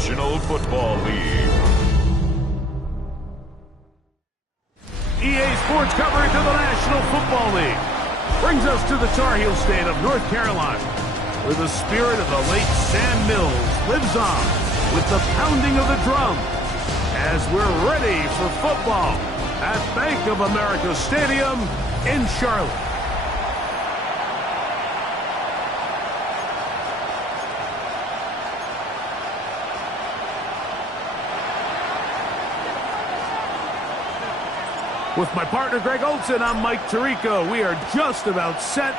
National Football League. EA Sports coverage of the National Football League brings us to the Tar Heel state of North Carolina, where the spirit of the late Sam Mills lives on with the pounding of the drum as we're ready for football at Bank of America Stadium in Charlotte. With my partner, Greg Olson, I'm Mike Tirico. We are just about set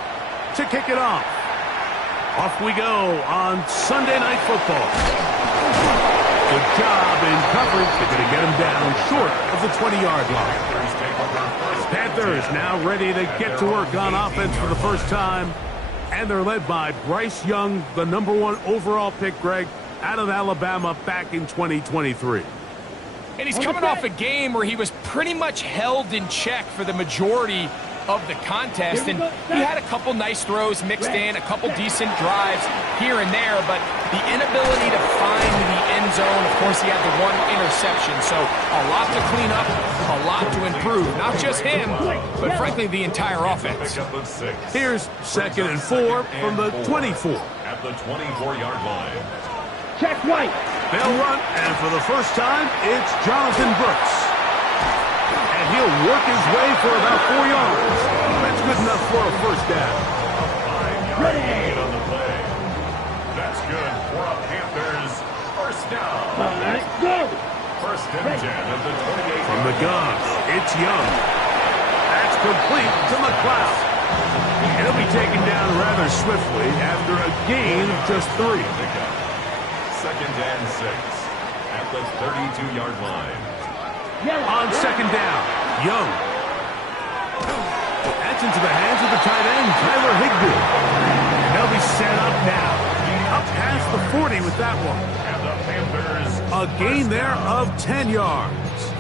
to kick it off. Off we go on Sunday Night Football. Good job in coverage. They're going to get him down short of the 20-yard line. Panthers now ready to get to work on offense for the first time. And they're led by Bryce Young, the #1 overall pick, Greg, out of Alabama back in 2023. And he's coming off a game where he was pretty much held in check for the majority of the contest. And he had a couple nice throws mixed in, a couple decent drives here and there, but the inability to find the end zone, of course, he had the one interception. So a lot to clean up, a lot to improve. Not just him, but frankly, the entire offense. Here's 2nd and 4 from the 24. At the 24-yard line. Check right. They'll run, and for the first time, it's Jonathan Brooks. And he'll work his way for about 4 yards. That's good enough for a first down. Ready on the play. That's good for a Panthers first down. All right, go. First and 10 at the 28. From the gun, it's Young. That's complete to McLeod. He'll be taken down rather swiftly after a gain of just 3. 2nd and 6 at the 32-yard line. On 2nd down, Young. That's into the hands of the tight end, Tyler Higbee. And they'll be set up now. Up past the 40 with that one. And the Panthers. A gain there of 10 yards.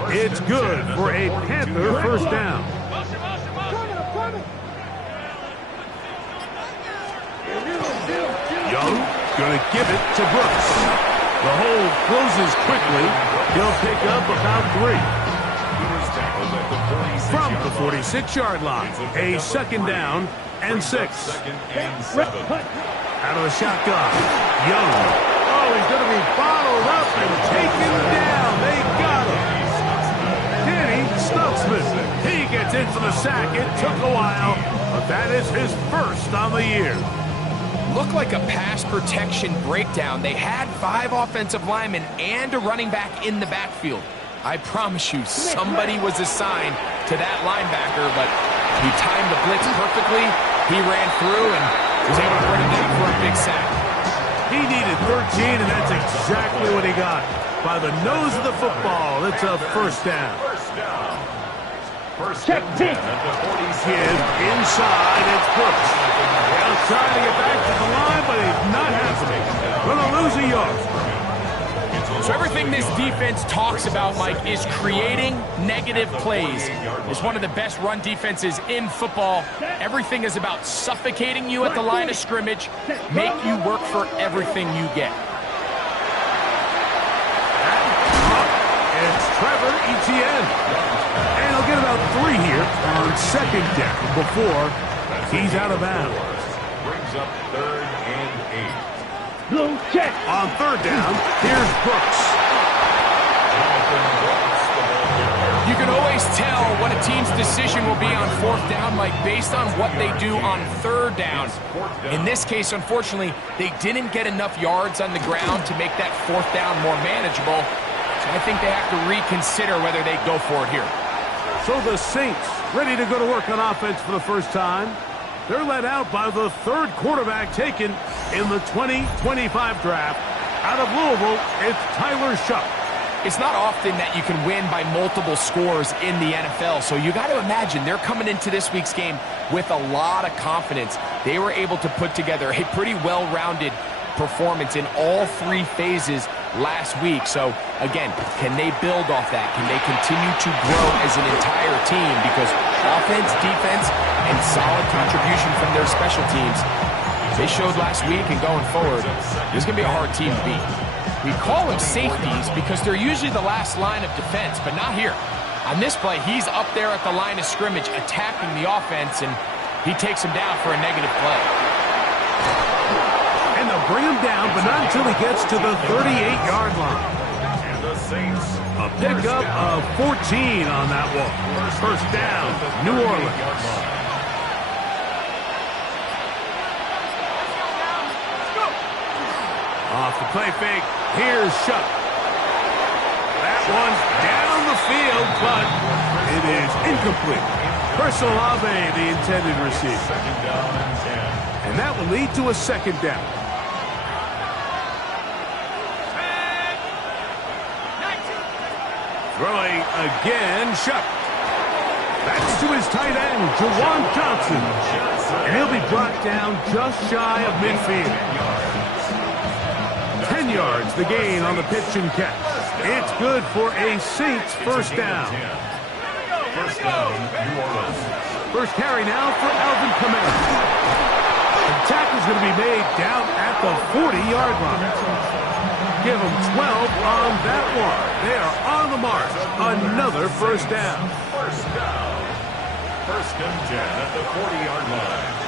It's good for a Panther first down. Young going to give it to Brooks. The hole closes quickly. He'll pick up about 3. From the 46-yard line, a 2nd down and 6. 2nd and 7. Out of the shotgun, Young. Oh, he's going to be bottled up and taken down. They got him. Danny Stutzman. He gets in for the sack. It took a while, but that is his first on the year. Looked like a pass protection breakdown. They had 5 offensive linemen and a running back in the backfield. I promise you, somebody was assigned to that linebacker, but he timed the blitz perfectly. He ran through and was able to bring it down for a big sack. He needed 13, and that's exactly what he got. By the nose of the football, it's a first down. First and 10 at the 46. Kid inside, it's Brooks. Now trying to get back to the line, but it's not happening. Going to lose a yard. So everything this defense talks about, Mike, is creating negative plays. It's one of the best run defenses in football. Everything is about suffocating you at the line of scrimmage, make you work for everything you get. It's Trevor Etienne. And he'll get about 3 here on 2nd down before he's out of bounds. Brings up 3rd and 8. Blue check. On 3rd down, here's Brooks. You can always tell what a team's decision will be on 4th down, Mike, based on what they do on 3rd down. In this case, unfortunately, they didn't get enough yards on the ground to make that 4th down more manageable. So I think they have to reconsider whether they go for it here. So the Saints ready to go to work on offense for the first time. They're led out by the 3rd quarterback taken in the 2025 draft. Out of Louisville, it's Tyler Shuck. It's not often that you can win by multiple scores in the NFL, so you got to imagine they're coming into this week's game with a lot of confidence. They were able to put together a pretty well-rounded performance in all 3 phases last week. So, again, can they build off that? Can they continue to grow as an entire team? Because offense, defense, and solid contribution from their special teams, they showed last week, and going forward, this is going to be a hard team to beat. We call them safeties because they're usually the last line of defense, but not here. On this play, he's up there at the line of scrimmage attacking the offense, and he takes him down for a negative play. And they'll bring him down, but not until he gets to the 38-yard line. And the Saints. A pickup of 14 on that one. First down, New Orleans. Off the play fake, here's Shuck. That one's down the field, but it is incomplete. Chris Olave, the intended receiver. Second down and 10. And that will lead to a second down. Throwing again, Shuck. That's to his tight end, Jawan Johnson. And he'll be brought down just shy of midfield. 10 yards, the gain on the pitch and catch. It's good for a Saints first down. First down, New Orleans. First carry now for Alvin Kamara. The tackle's going to be made down at the 40-yard line. Give them 12 on that one. They are on the mark. Another first down. First down. First and 10 at the 40-yard line.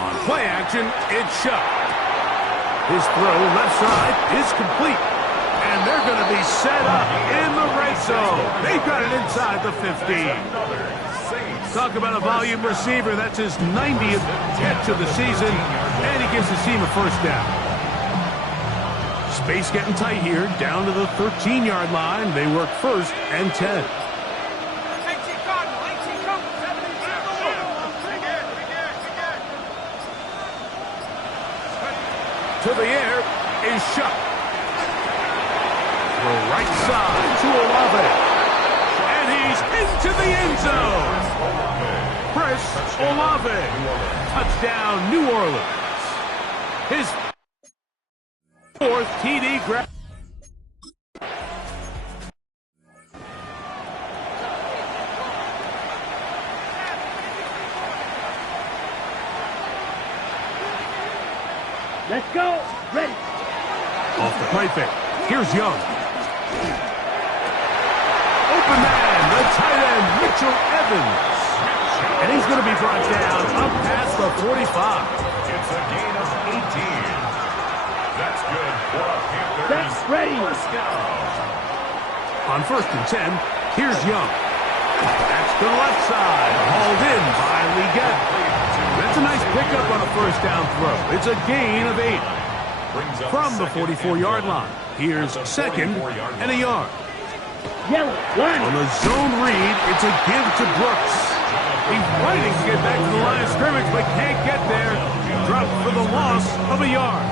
On play action, it's Shuck. His throw left side is complete. And they're going to be set up in the red zone. They've got it inside the 15. Talk about a volume receiver. That's his 90th catch of the season. And he gives his team a first down. Space getting tight here. Down to the 13-yard line. They work first and 10. To the air is Shuck. The right side to Olave. And he's into the end zone. Chris Olave. Touchdown, New Orleans. His fourth TD grab. Let's go. Ready. Off the play fake. Here's Young. Open man, the tight end, Mitchell Evans. And he's going to be brought down up past the 45. It's a gain of 18. That's good for a Panthers. That's ready. First down. On first and 10, here's Young. That's the left side, hauled in by Leggett. That's a nice pickup on a first down throw. It's a gain of 8. From the 44-yard line, here's second and a yard. Yellow, line. On the zone read, it's a give to Brooks. He's fighting to get back to the line of scrimmage, but can't get there. Dropped for the loss of a yard.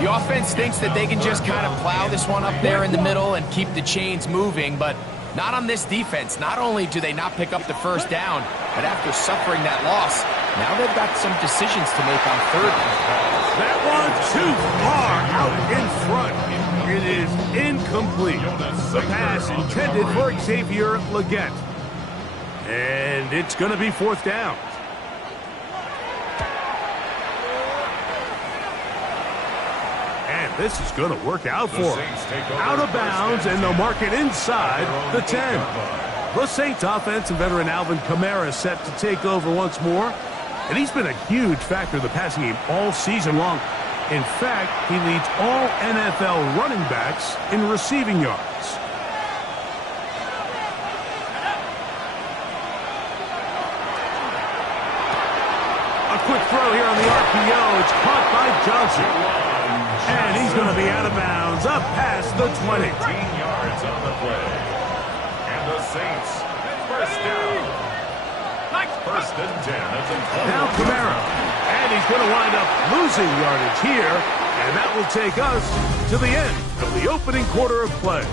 The offense thinks that they can just kind of plow this one up there in the middle and keep the chains moving, but not on this defense. Not only do they not pick up the first down, but after suffering that loss, now they've got some decisions to make on third. That one too far out in front. It is incomplete. The pass intended for Xavier Leggett. And it's going to be fourth down. And this is going to work out for them. Out of bounds, and they'll mark it inside the 10. The Saints offense and veteran Alvin Kamara set to take over once more. And he's been a huge factor in the passing game all season long. In fact, he leads all NFL running backs in receiving yards. A quick throw here on the RPO. It's caught by Johnson. And he's going to be out of bounds up past the 20. 15 yards on the play. And the Saints, first down. First and 10. Now Kamara. And he's going to wind up losing yardage here. And that will take us to the end of the opening quarter of play.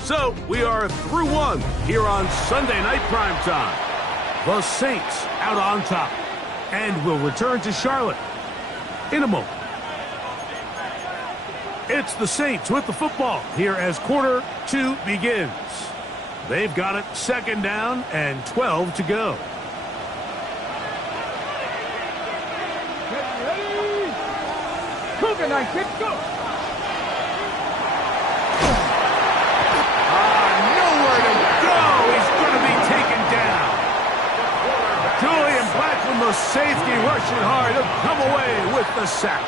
So we are through one here on Sunday Night Primetime. The Saints out on top. And will return to Charlotte in a moment. It's the Saints with the football here as quarter 2 begins. They've got it second down and 12 to go. Cougar knife, hit, go! Nowhere to go. He's going to be taken down. Julian Blackman, the safety, rushing hard to come away with the sack.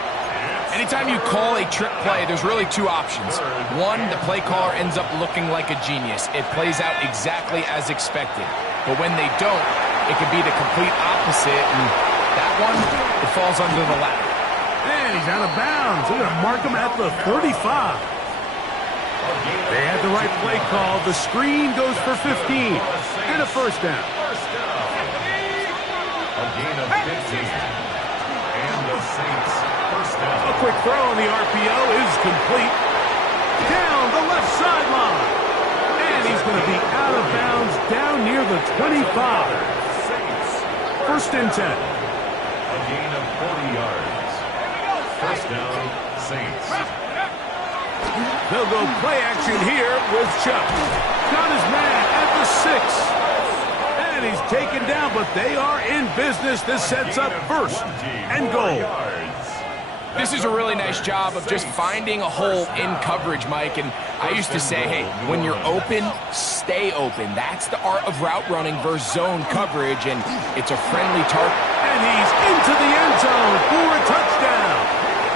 Anytime you call a trick play, there's really two options. One, the play caller ends up looking like a genius. It plays out exactly as expected. But when they don't, it could be the complete opposite, and that one, it falls under the ladder. And he's out of bounds. They're going to mark him at the 35. They had the right play call. The screen goes for 15 and a first down. A gain of 15. And the Saints first down. A quick throw on the RPO is complete. Down the left sideline. And he's going to be out of bounds down near the 25. First and 10. A gain of 40 yards. First down, Saints. They'll go play action here with Chuck. Got his man at the 6. And he's taken down, but they are in business. This sets up first and goal. This is a really nice job of just finding a hole in coverage, Mike. And I used to say, hey, when you're open, stay open. That's the art of route running versus zone coverage, and it's a friendly target. And he's into the end zone for a touchdown.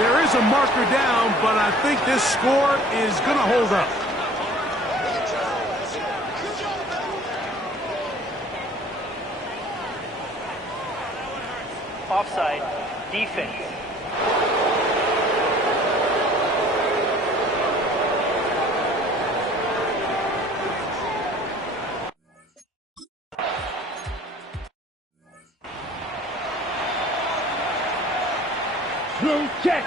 There is a marker down, but I think this score is going to hold up. Offside, defense. Blue check.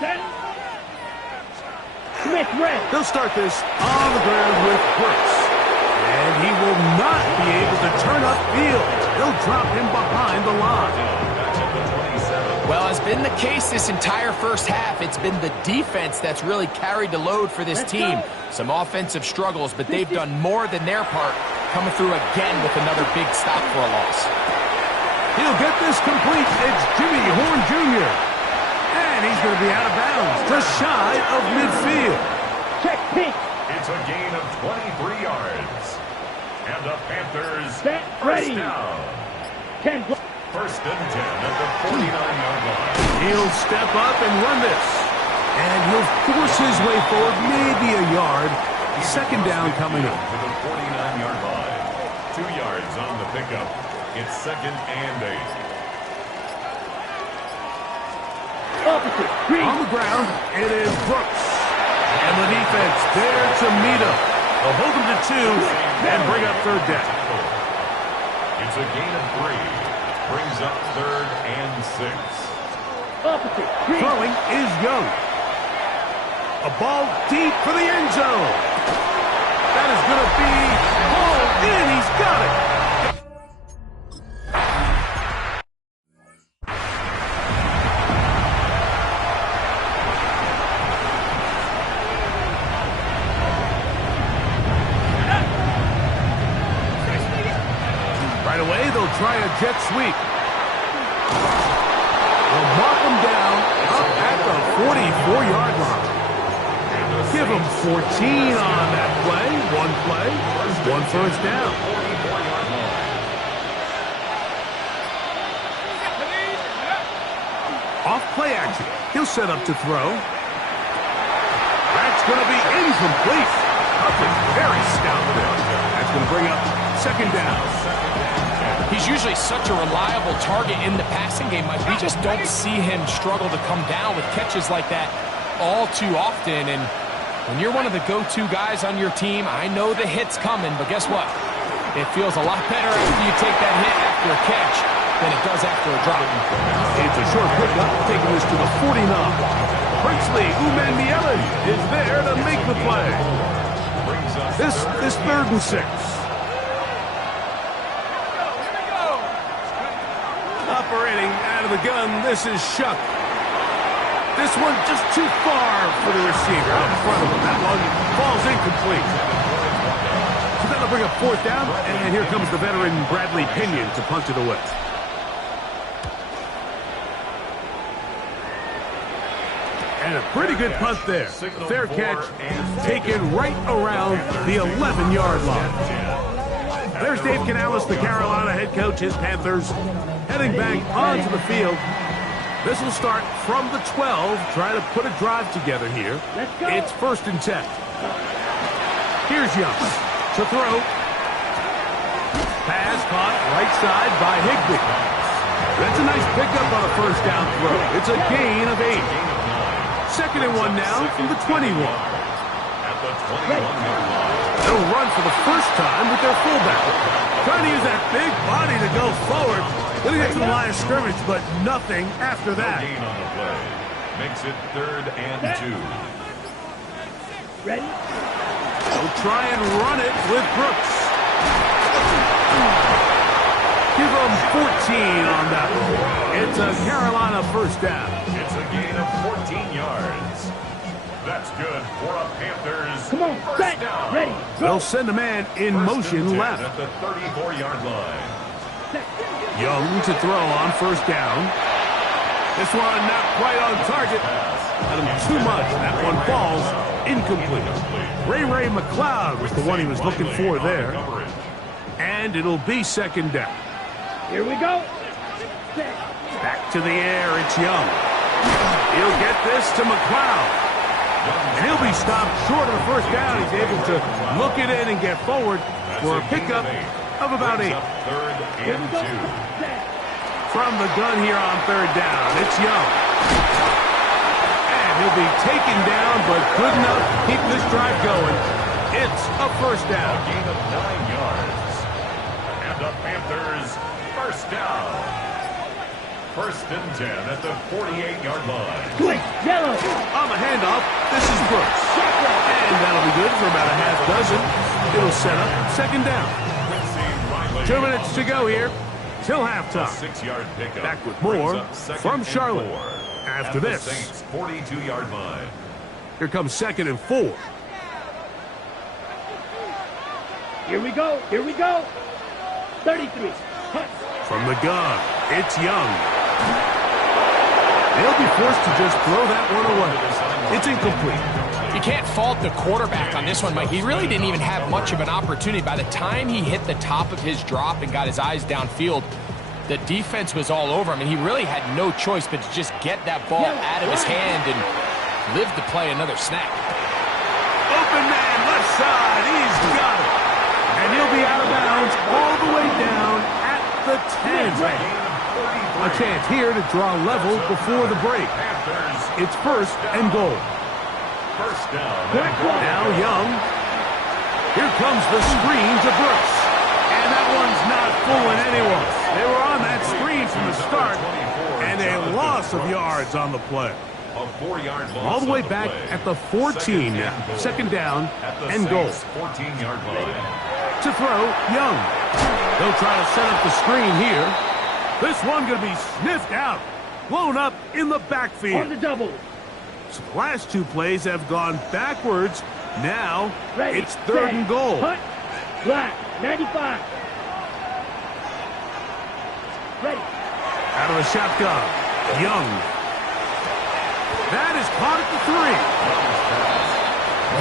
Set. Smith red. They'll start this on the ground with Brooks. And he will not be able to turn upfield. They'll drop him behind the line. Well, as been the case this entire first half, it's been the defense that's really carried the load for this team. Some offensive struggles, but they've done more than their part, coming through again with another big stop for a loss. He'll get this complete. It's Jimmy Horn Jr. And he's going to be out of bounds, just shy of midfield. Check pink. It's a gain of 23 yards. And the Panthers Set, first ready. down. 10. First and 10 at the 49-yard line. He'll step up and run this. And he'll force his way forward, maybe a yard. Second down coming up. To the 49-yard line. 2 yards on the pickup. It's second and 8. Opposite. Green. On the ground, it is Brooks. And the defense there to meet him. They'll hold him to 2 and bring up third down. It's a gain of 3. Brings up third and 6. Opposite. Green. Throwing is Young. A ball deep for the end zone. That is going to be hauled in. He's got it. Right away, they'll try a jet sweep. They'll mark him down up at the 44-yard line. Give him 14 on that play. One first down. Off play action. He'll set up to throw. That's going to be incomplete. Nothing very stout there. That's going to bring up second down. He's usually such a reliable target in the passing game, Mike. We just don't see him struggle to come down with catches like that all too often. And when you're one of the go-to guys on your team, I know the hit's coming, but guess what? It feels a lot better after you take that hit after a catch than it does after a drop. It's a short pickup, taking this to the 49. Princely Umanmiele is there to make the play. This third and 6. Operating out of the gun, this is Shuck. This one just too far for the receiver out in front of him. That one falls incomplete. So that'll bring up fourth down, and here comes the veteran Bradley Pinion to punt it away. And a pretty good punt there. Fair catch, taken right around the 11-yard line. There's Dave Canales, the Carolina head coach, his Panthers, heading back onto the field. This will start from the 12, try to put a drive together here. It's 1st and 10. Here's Young to throw. Pass caught right side by Higbee. That's a nice pickup on a 1st down throw. It's a gain of 8. 2nd and 1 now from the 21. At the 21-yard line. They'll run for the first time with their fullback. Trying to use that big body to go forward. Going to get to the line of scrimmage, but nothing after that. Gain on the play. Makes it 3rd and 2. Ready? They'll try and run it with Brooks. Give them 14 on that one. It's a Carolina 1st down. It's a gain of 14 yards. That's good for a Panthers. Come on, first set, down. ready. They'll send a man in 1st and motion 10 left. At the 34-yard line. Young to throw on 1st down. This one not quite on target. Got him too much. That one falls incomplete. Ray McLeod was the one he was looking for there. And it'll be 2nd down. Here we go. Set. Back to the air, it's Young. He'll get this to McLeod. And he'll be stopped short of the 1st down. He's able to look it in and get forward for a pickup of about 8. 3rd and 2. From the gun here on 3rd down, it's Young. And he'll be taken down, but good enough to keep this drive going. It's a 1st down. A gain of 9 yards. And the Panthers 1st down. 1st and 10 at the 48-yard line. Quick, yellow. On the handoff, this is Brooks. And that'll be good for about a half dozen. It'll set up 2nd down. 2 minutes to go here till halftime. 6-yard pickup. Back with more from Charlotte. After at the this, Saints 42-yard line. here comes 2nd and 4. Here we go. Here we go. 33. Hut. From the gun, it's Young. They'll be forced to just throw that one away. It's incomplete. You can't fault the quarterback on this one, Mike. He really didn't even have much of an opportunity. By the time he hit the top of his drop and got his eyes downfield, the defense was all over him, and he really had no choice but to just get that ball out of his hand and live to play another snap. Open man, left side, he's got it. And he'll be out of bounds all the way down at the 10. A chance here to draw level before the break. It's 1st and goal. 1st down. Now Young. Here comes the screen to Brooks. And that one's not fooling anyone. They were on that screen from the start. And a loss of yards on the play. A 4-yard loss. All the way back at the 14 now. 2nd down and goal. 14-yard line. To throw, Young. They'll try to set up the screen here. This one going to be sniffed out. Blown up in the backfield. On the double. So the last 2 plays have gone backwards. Now, Ready, it's 3rd set, and goal. Hut. Black. 95. Ready. Out of the shotgun, Young. That is caught at the 3.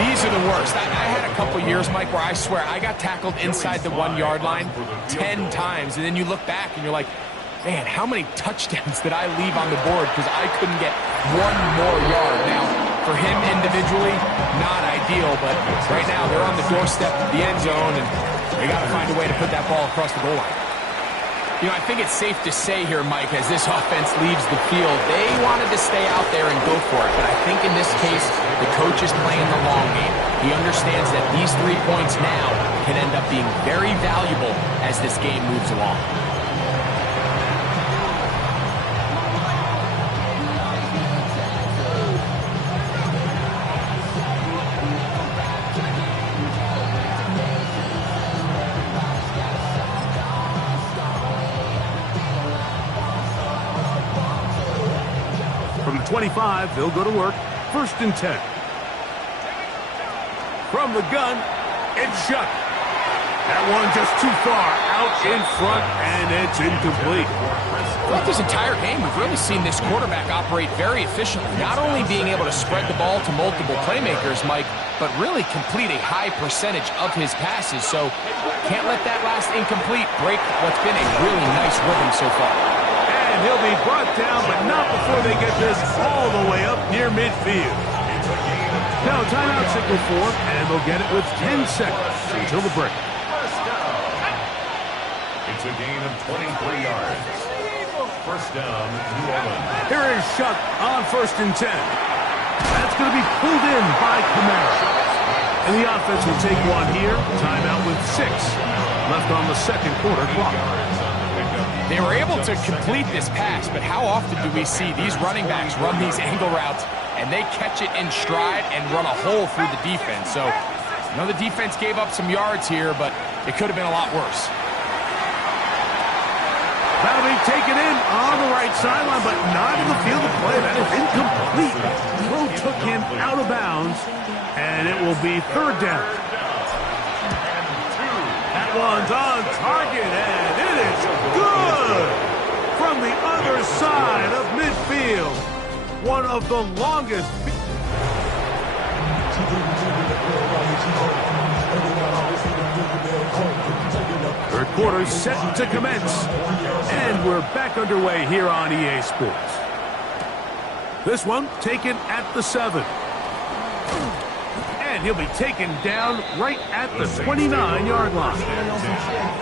These are the worst. I had a couple years, Mike, where I swear I got tackled inside the 1-yard line 10 times, and then you look back and you're like, man, how many touchdowns did I leave on the board because I couldn't get one more yard? Now, for him individually, not ideal, but right now they're on the doorstep of the end zone, and they got to find a way to put that ball across the goal line. You know, I think it's safe to say here, Mike, as this offense leaves the field, they wanted to stay out there and go for it. But I think in this case, the coach is playing the long game. He understands that these 3 points now can end up being very valuable as this game moves along. From the 25, they'll go to work. 1st and 10. From the gun, it's Shuck. That one just too far out in front, and it's incomplete. Throughout this entire game, we've really seen this quarterback operate very efficiently, not only being able to spread the ball to multiple playmakers, Mike, but really complete a high percentage of his passes. So can't let that last incomplete break what's been a really nice rhythm so far. And he'll be brought down, but not before they get this all the way up near midfield. Now, timeout signal for, and they'll get it with 10 seconds until the break. It's a gain of 23 yards. First down, NoLa. Here is Shuck on 1st and 10. That's going to be pulled in by Kamara. And the offense will take one here. Timeout with 6 left on the second quarter clock. They were able to complete this pass, but how often do we see these running backs run these angle routes and they catch it in stride and run a hole through the defense? So, I know the defense gave up some yards here, but it could have been a lot worse. That'll be taken in on the right sideline, but not in the field of play. That is incomplete. Throw took him out of bounds, and it will be 3rd down. That one's on target, and it is good from the other side of midfield. One of the longest. Third quarter set to commence. And we're back underway here on EA Sports. This one taken at the 7. And he'll be taken down right at the 29-yard line.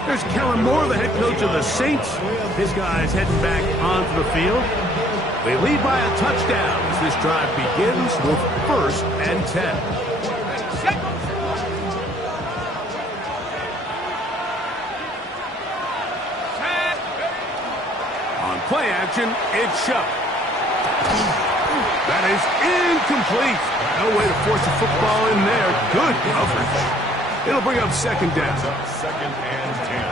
There's Kellen Moore, the head coach of the Saints. His guys heading back onto the field. They lead by a touchdown as this drive begins with 1st and 10. Play action, it's Shuck. That is incomplete. No way to force a football in there. Good coverage. It'll bring up 2nd down. 2nd and 10.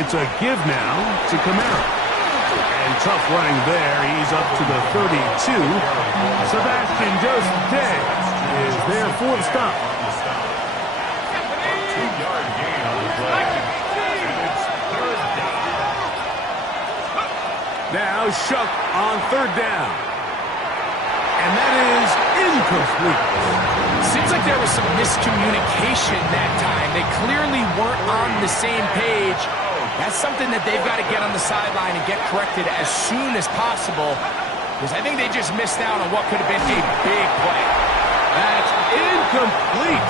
It's a give now to Kamara. And tough running there. He's up to the 32. Sebastian Joseph is there for the stop. 2-yard gain on the play. And it's 3rd down. Now Shuck on 3rd down. And that is incomplete. Seems like there was some miscommunication that time. They clearly weren't on the same page. That's something that they've got to get on the sideline and get corrected as soon as possible, because I think they just missed out on what could have been a big play. That's incomplete.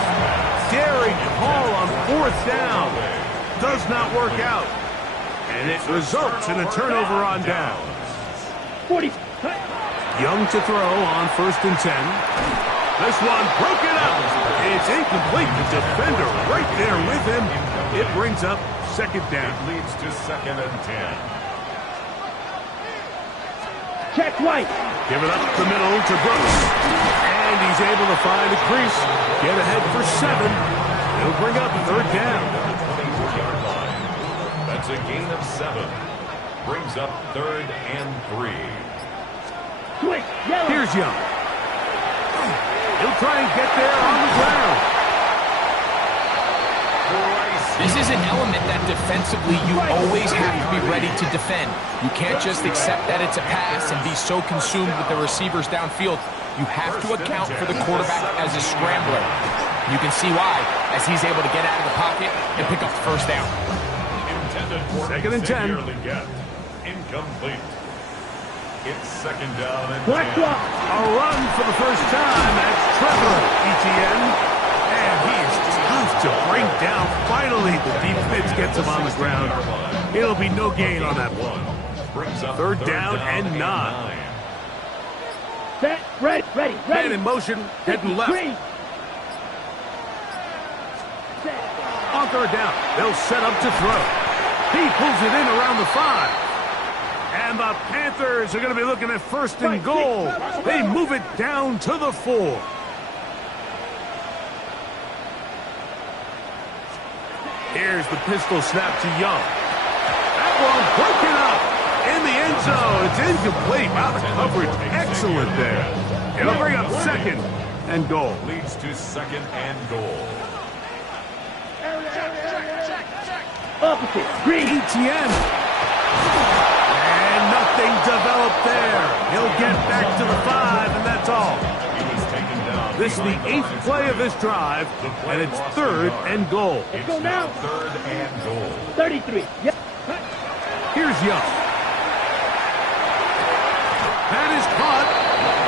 Daring call on 4th down. Does not work out. And it results in a turnover on down. 40. Young to throw on 1st and 10. This one broken up. It's incomplete. The defender right there with him. It brings up 2nd down. It leads to 2nd and 10. Check right. Give it up the middle to Brooks. And he's able to find a crease. Get ahead for 7. It'll bring up 3rd down. 24-yard line. That's a gain of 7. Brings up 3rd and 3. Switch. Yellow. Here's Young. He'll try and get there on the ground. This is an element that defensively you always have to be ready to defend. You can't just accept that it's a pass and be so consumed with the receivers downfield. You have to account for the quarterback as a scrambler. You can see why, as he's able to get out of the pocket and pick up the 1st down. Intended for 2nd and 10. Incomplete. It's 2nd down and 10. A run for the first time. That's Trevor Etienne. And he's tough to bring down. Finally, the defense gets him on the ground. It'll be no gain on that one. 3rd down and 9. Set. Ready. Man in motion, heading left. On 3rd down, they'll set up to throw. He pulls it in around the 5. And the Panthers are going to be looking at 1st and goal. They move it down to the 4. Here's the pistol snap to Young. That one broken up in the end So it's incomplete. Wow, the coverage excellent there. It'll bring up second and goal. Leads to second and goal. Opposite. Green. ETN. And nothing developed there. He'll get back to the 5, and that's all. He was taken down. This is the 8th play of this drive, and it's 3rd and goal. Let's go now. Third and goal. 33. Yep. Here's Young. That is caught,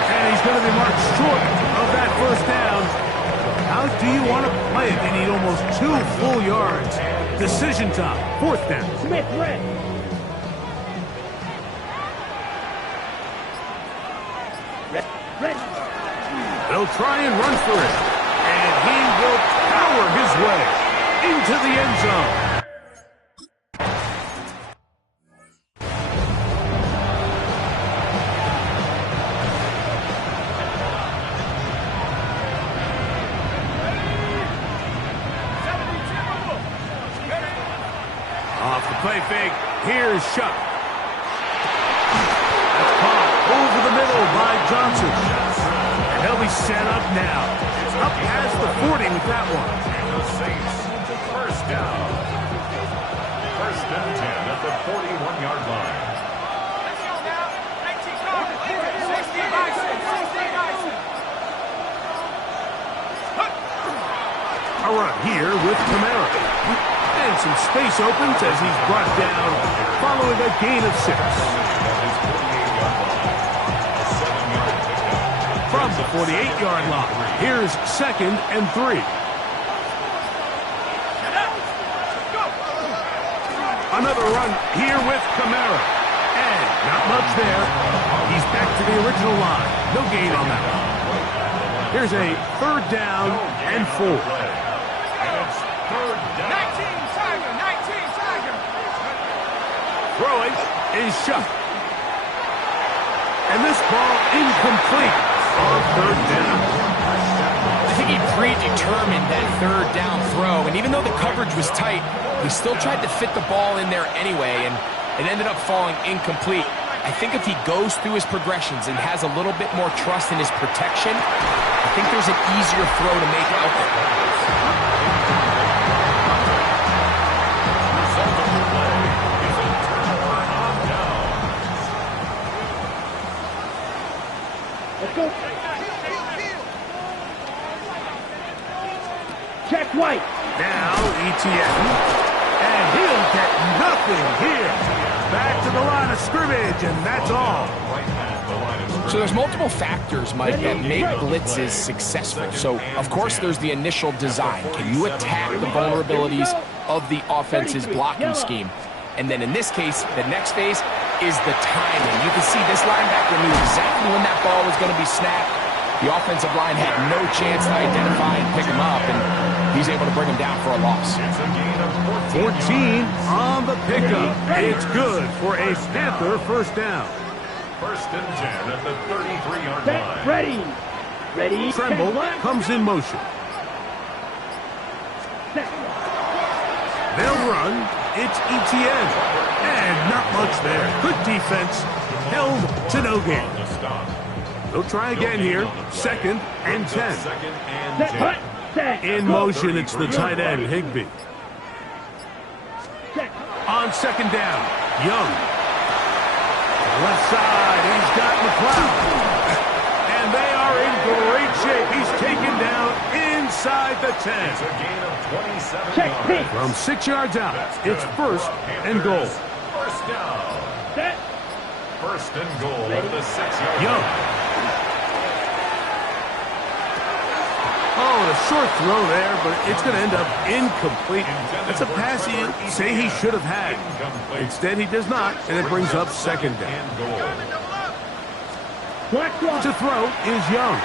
and he's going to be marked short of that first down. How do you want to play it? They need almost 2 full yards. Decision time. 4th down. Smith, red. Red. They'll try and run for it, and he will power his way into the end zone. Off the play fake, here's Shuck. That's caught over the middle by Johnson. And he'll be set up now. Up past the 40 with that one. And the Saints, first down. First and 10 at the 41-yard line. A run here with Kamara. And some space opens as he's brought down following a gain of 6. From the 48-yard line, here's 2nd and 3. Another run here with Kamara. And not much there. He's back to the original line. No gain on that one. Here's a 3rd down and 4. Throwing is Shuck. And this ball incomplete on 3rd down. I think he predetermined that 3rd down throw, and even though the coverage was tight, he still tried to fit the ball in there anyway, and it ended up falling incomplete. I think if he goes through his progressions and has a little bit more trust in his protection, I think there's an easier throw to make out there. Let's go. Check White. Now ETN. And he'll get nothing here. Back to the line of scrimmage, and that's all. So there's multiple factors, Mike, that make blitzes successful. So, of course, there's the initial design. Can you attack the vulnerabilities of the offense's blocking scheme? And then in this case, the next phase is the timing. You can see this linebacker knew exactly when that ball was going to be snapped. The offensive line had no chance to identify and pick him up, and he's able to bring him down for a loss. 14 on the pickup. It's good for a Panther first down. First and 10 at the 33-yard Set. line. Ready. Ready. Tremble Set. comes in motion. Set. They'll run. It's ETN. And not much there. Good defense. Held to no gain. They'll try again here. 2nd and 10. Second and Set. 10. Hut. Set. In motion, it's the tight end, Higbee. Set. On 2nd down, Young. Left side, he's got McLeod. And they are in great shape. He's taken down inside the 10. It's a gain of 27 Check. yards. Pick. From 6 yards out, it's 1st and goal. First down. Set. First and goal at the 6-yard Young. line. Oh, a short throw there, but it's going to end up incomplete. That's a pass you say he should have had. Instead, he does not, and it brings up 2nd down. And goal. Black one. To throw is Young.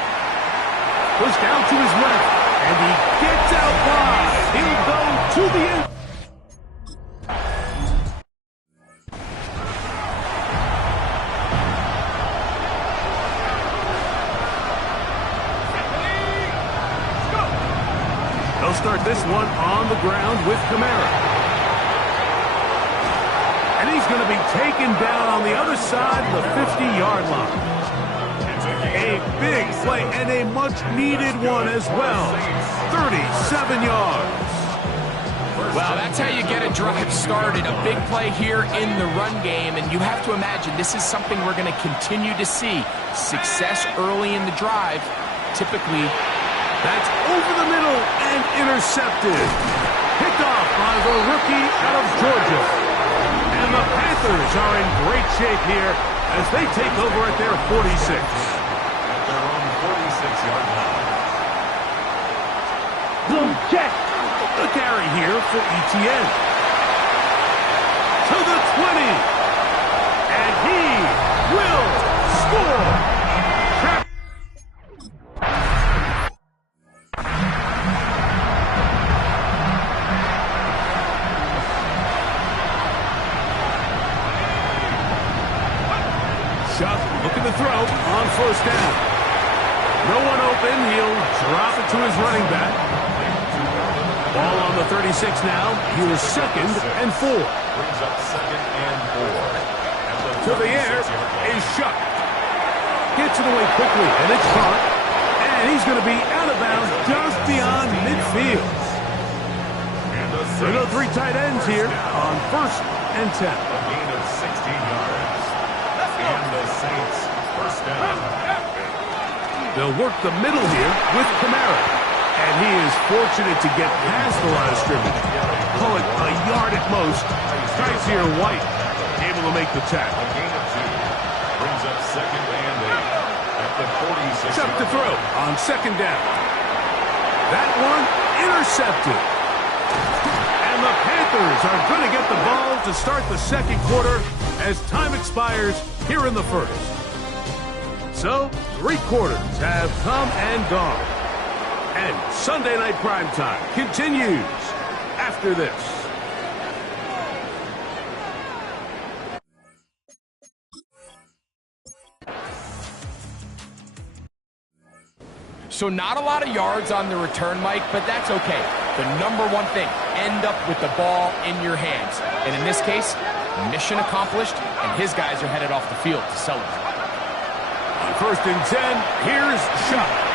Goes down to his left, and he gets out wide. He'll go to the end. They'll start this one on the ground with Kamara. And he's going to be taken down on the other side of the 50-yard line. A big play and a much-needed one as well. 37 yards. Well, that's how you get a drive started. A big play here in the run game, and you have to imagine this is something we're going to continue to see. Success early in the drive, typically. That's over the middle and intercepted. Picked off by the rookie out of Georgia. And the Panthers are in great shape here as they take over at their 46. At their own 46-yard line. Boom, check. The carry here for ETN. To the 20. And he will score. Shuck looking to throw on first down. No one open. He'll drop it to his running back. Ball on the 36 now. Here's 2nd and 4. Brings up 2nd and 4. To the air is Shuck. Gets it away quickly, and it's caught. And he's going to be out of bounds just beyond midfield. There are no 3 tight ends here on 1st and 10. A gain of 16 yards. And the Saints first down. They'll work the middle here with Kamara. And he is fortunate to get past the line of scrimmage. Call it a yard at most. Guys here, White, able to make the tackle. A gain of 2. Brings up 2nd and 8. At the 46. Chuck to throw on 2nd down. That one intercepted. And the Panthers are going to get the ball to start the 2nd quarter as time expires here in the 1st. So, 3 quarters have come and gone. And Sunday Night Primetime continues after this. So not a lot of yards on the return, Mike, but that's okay. The number one thing, end up with the ball in your hands. And in this case, mission accomplished, and his guys are headed off the field to celebrate. On 1st and 10, here's Shuck.